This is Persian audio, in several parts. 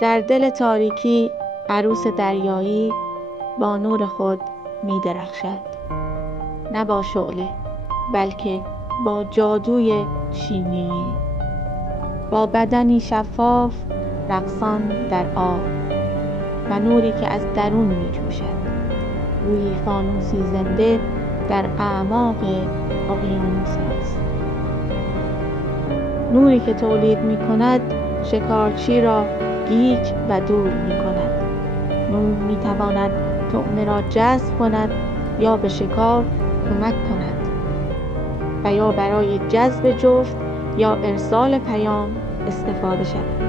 در دل تاریکی عروس دریایی با نور خود می درخشد، نه با شعله بلکه با جادوی شیمیایی، با بدنی شفاف رقصان در آب و نوری که از درون می جوشد، گویی فانوسی زنده در اعماق اقیانوس است. نوری که تولید می کند شکارچی را گیج و دور می کند. نور می تواند طعمه را جذب کند یا به شکار کمک کند و یا برای جذب جفت یا ارسال پیام استفاده شود.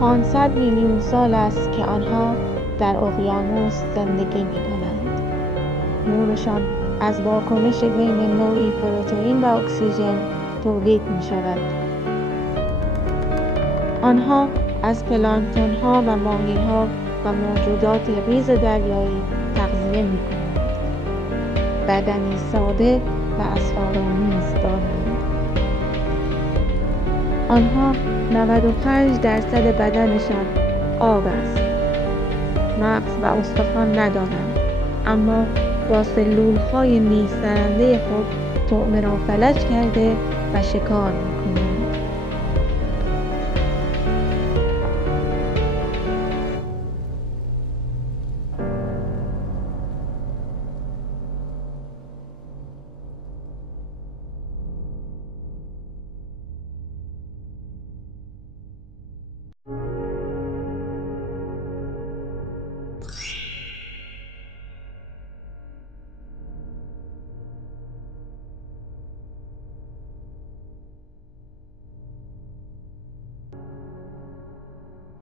500 میلیون سال است که آنها در اقیانوس زندگی می کنند. نورشان از واکنش بین نوعی پروتئین و اکسیژن تولید می شود. آنها از پلانکتون ها و ماهی ها و موجودات ریز دریایی تغذیه می کنند. بدنی ساده و اسرارآمیز دارند. آنها 95% بدنشان آب است. مغز و استخوان ندارند، اما با سلول‌های نیست‌زننده خود طعمه را فلج کرده و شکار می‌کنند.